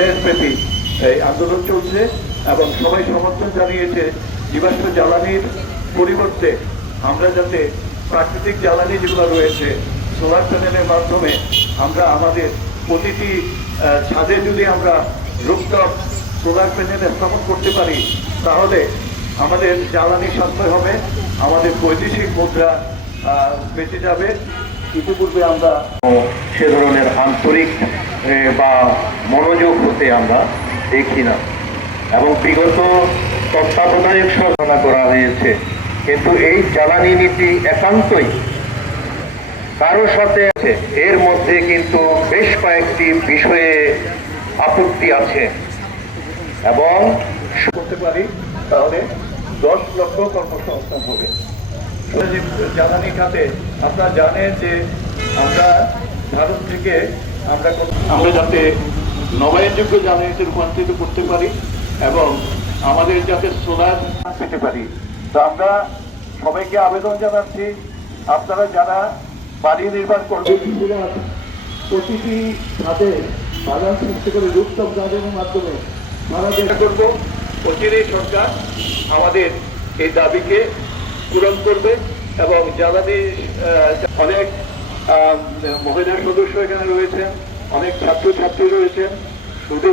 দেশব্যাপী এই আন্দোলন চলছে এবং সবাই সমর্থন জানিয়েছে জীবাশ্ম জ্বালানির পরিবর্তে আমরা যাতে প্রাকৃতিক জ্বালানি যেগুলো রয়েছে সোলার প্যানেলের মাধ্যমে আমরা আমাদের প্রতিটি ছাদে যদি আমরা রুফটপ সোলার প্যানেল স্থাপন করতে পারি তাহলে আমাদের জ্বালানি সাশ্রয় হবে, আমাদের বৈদেশিক মুদ্রা বেঁচে যাবে। ইতিপূর্বে আমরা সে ধরনের আন্তরিক বা মনোযোগ হতে আমরা দেখি না এবং বিগত তত্ত্বাবধায়ক সরবরাহ করা হয়েছে, কিন্তু এই জ্বালানি নীতি একান্তই কারো সাথে আছে। এর মধ্যে কিন্তু বেশ কয়েকটি বিষয়ে আপত্তি আছে এবং করতে পারি তাহলে 10 লক্ষ কর্মসংস্থান হবে। জ্বালানি খাতে আপনারা জানেন যে আমরা ভারত থেকে আমরা যাতে নবায়নযোগ্য জ্বালানিতে রূপান্তরিত করতে পারি এবং আমাদের যাতে সোলার পেতে পারি। তো আমরা সবাইকে আবেদন জানাচ্ছি, আপনারা যারা বাড়ি নির্মাণ করবেন প্রতিটি ছাদে বাগান সৃষ্টি করে রুফটপ গার্ডেনের মাধ্যমে আমরা চেষ্টা করবো অচিরেই সরকার আমাদের এই দাবিকে পূরণ করবে এবং জ্বালানি অনেক মহিলা সদস্য এখানে রয়েছেন, অনেক ছাত্রছাত্রী রয়েছেন, শুধু